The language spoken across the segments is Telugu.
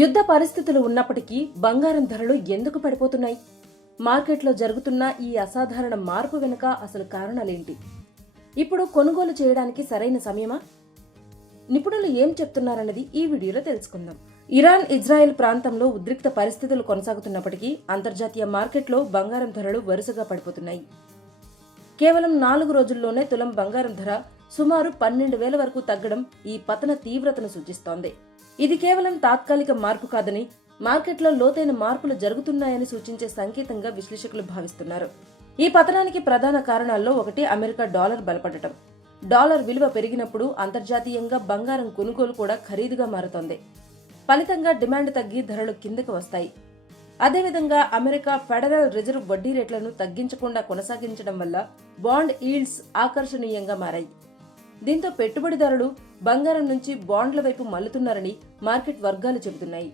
యుద్ధ పరిస్థితులు ఉన్నప్పటికీ బంగారం ధరలు ఎందుకు పడిపోతున్నాయి? మార్కెట్లో జరుగుతున్న ఈ అసాధారణ మార్పు వెనుక అసలు కారణాలేంటి? ఇప్పుడు కొనుగోలు చేయడానికి సరైన సమయమా? నిపుణులు ఏం చెప్తున్నారన్నది ఈ వీడియోలో తెలుసుకుందాం. ఇరాన్ ఇజ్రాయెల్ ప్రాంతంలో ఉద్రిక్త పరిస్థితులు కొనసాగుతున్నప్పటికీ అంతర్జాతీయ మార్కెట్లో బంగారం ధరలు వరుసగా పడిపోతున్నాయి. కేవలం 4 రోజుల్లోనే తులం బంగారం ధర సుమారు 12,000 వరకు తగ్గడం ఈ పతన తీవ్రతను సూచిస్తోంది. ఇది కేవలం తాత్కాలిక మార్పు కాదని, మార్కెట్లో లోతైన మార్పులు జరుగుతున్నాయని సూచించే సంకేతంగా విశ్లేషకులు భావిస్తున్నారు. ఈ పతనానికి ప్రధాన కారణాల్లో ఒకటి అమెరికా డాలర్ బలపడటం. డాలర్ విలువ పెరిగినప్పుడు అంతర్జాతీయంగా బంగారం కొనుగోలు కూడా ఖరీదుగా మారుతోంది. ఫలితంగా డిమాండ్ తగ్గి ధరలు కిందకు వస్తాయి. అదేవిధంగా అమెరికా ఫెడరల్ రిజర్వ్ వడ్డీ రేట్లను తగ్గించకుండా కొనసాగించడం వల్ల బాండ్ ఈల్డ్స్ ఆకర్షణీయంగా మారాయి. దీంతో పెట్టుబడిదారులు బంగారం నుంచి బాండ్ల వైపు మళ్లుతున్నారని మార్కెట్ వర్గాలు చెబుతున్నాయి.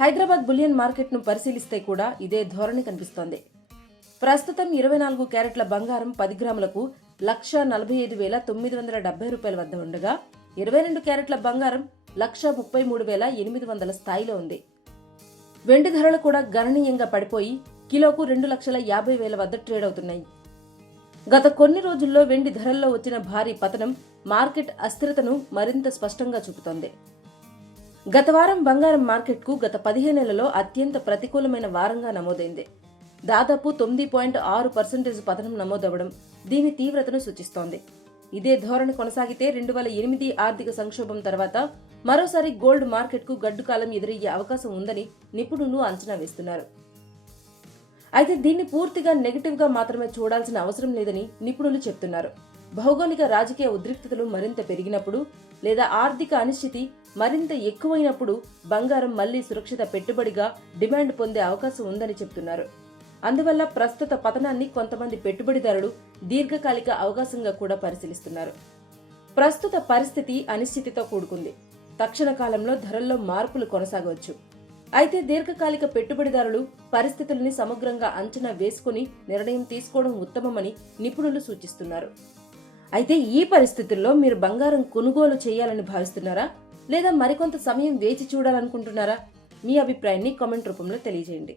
హైదరాబాద్ బులియన్ మార్కెట్ను పరిశీలిస్తే కూడా ఇదే ధోరణి కనిపిస్తోంది. ప్రస్తుతం 24 క్యారెట్ల బంగారం 10 గ్రాములకు 1,45,970 రూపాయల వద్ద ఉండగా 22 క్యారెట్ల బంగారం 1,33,800 స్థాయిలో ఉంది. వెండి ధరలు కూడా గణనీయంగా పడిపోయి కిలోకు 2,50,000 వద్ద ట్రేడ్ అవుతున్నాయి. గత కొన్ని రోజుల్లో వెండి ధరల్లో వచ్చిన భారీ పతనం మార్కెట్ అస్థిరతను మరింత స్పష్టంగా చూపుతోంది. గత వారం బంగారం మార్కెట్కు గత 15 నెలల్లో అత్యంత ప్రతికూలమైన వారంగా నమోదైంది. దాదాపు 9.6% పతనం నమోదవడం దీని తీవ్రతను సూచిస్తోంది. ఇదే ధోరణి కొనసాగితే 2008 ఆర్థిక సంక్షోభం తర్వాత మరోసారి గోల్డ్ మార్కెట్కు గడ్డుకాలం ఎదురయ్యే అవకాశం ఉందని నిపుణులు అంచనా వేస్తున్నారు. అయితే దీన్ని పూర్తిగా నెగటివ్గా మాత్రమే చూడాల్సిన అవసరం లేదని నిపుణులు చెప్తున్నారు. భౌగోళిక రాజకీయ ఉద్రిక్తతలు మరింత పెరిగినప్పుడు లేదా ఆర్థిక అనిశ్చితి మరింత ఎక్కువైనప్పుడు బంగారం మళ్లీ సురక్షిత పెట్టుబడిగా డిమాండ్ పొందే అవకాశం ఉందని చెప్తున్నారు. అందువల్ల ప్రస్తుత పతనాన్ని కొంతమంది పెట్టుబడిదారులు దీర్ఘకాలిక అవకాశంగా కూడా పరిశీలిస్తున్నారు. ప్రస్తుత పరిస్థితి అనిశ్చితితో కూడుకుంది. తక్షణ కాలంలో ధరల్లో మార్పులు కొనసాగవచ్చు. అయితే దీర్ఘకాలిక పెట్టుబడిదారులు పరిస్థితుల్ని సమగ్రంగా అంచనా వేసుకుని నిర్ణయం తీసుకోవడం ఉత్తమమని నిపుణులు సూచిస్తున్నారు. అయితే ఈ పరిస్థితుల్లో మీరు బంగారం కొనుగోలు చేయాలని భావిస్తున్నారా, లేదా మరికొంత సమయం వేచి చూడాలనుకుంటున్నారా? మీ అభిప్రాయాన్ని కామెంట్ రూపంలో తెలియజేయండి.